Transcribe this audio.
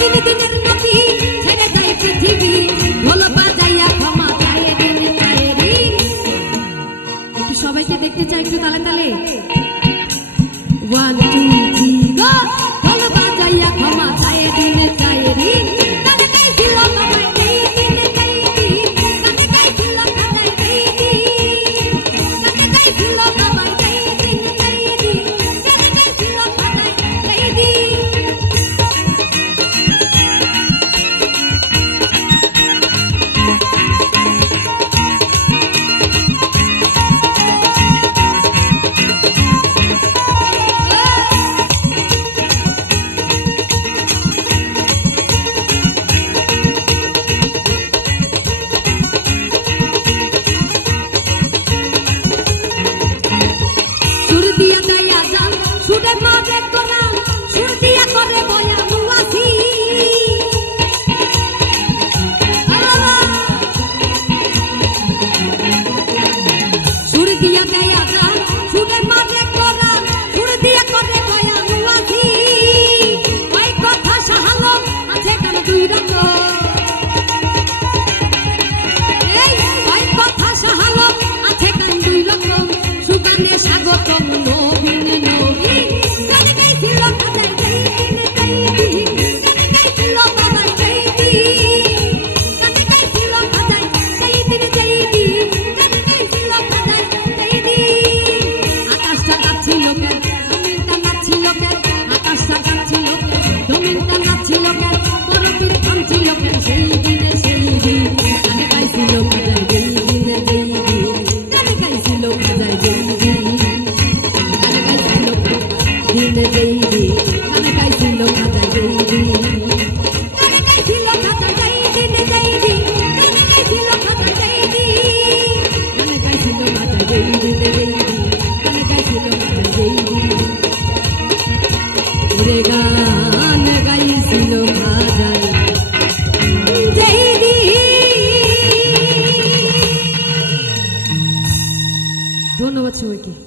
দিন দিনের নবী ছেড়ে যায় পৃথিবী ঢোল বাজাইয়া ক্ষমা চায় দিন চায়েরি। একটু সবাইকে দেখতে চাই একটু তালে তালে। 1 2 3 গো। ঢোল বাজাইয়া ক্ষমা চায় দিন চায়েরি। গানে গাইছিল বাবাই এই দিন চায়েরি। গানে গাইছিল বাবাই এই দিন। গানে গাইছিল বাবাই এই দিন চায়েরি। গানে গাইছিল বাবাই এই দিন। সুরে মাঝে কোরআন সুর দিয়া করে বয়া মুয়াসি। সুর দিয়া দেয় আজান সুরে মাঝে কোরআন সুর দিয়া করে বয়া মুয়াসি। ওই কথা সাহালো আছে কেন দুই রকম। এই ওই কথা সাহালো আছে কেন দুই রকম। সুগানে স্বাগতম নবীন নবী। গানে গাইছিল বাজাই এই দিন চাইদি। গানে গাইছিল বাবাই এই দিন। গানে গাইছিল বাজাই এই দিন চাইদি। গানে গাইছিল বাজাই এই দিন। আকাশটা কাঁপছিল কেন জমিনটা নাচছিল কেন। আকাশটা কাঁপছিল কেন জমিনটা নাচছিল কেন। পরবীর থামছিল কেন সেই দিনে সেই দিন। গানে গাইছিল বাজাই এই দিনে যেই দিন। গানে গাইছিল বাজাই যেই দিন। গানে গাইছিল দিনে যেই দিন। গানে গাইছিল বাজাই যেই দিন। গানে গাইছিল বাজাই যেই দিনে যেই দিন। গানে গাইছিল বাজাই যেই দিন। গানে গাইছিল বাজাই যেই দিনে যেই দিন। গানে গাইছিল বাজাই যেই দিন। রে গা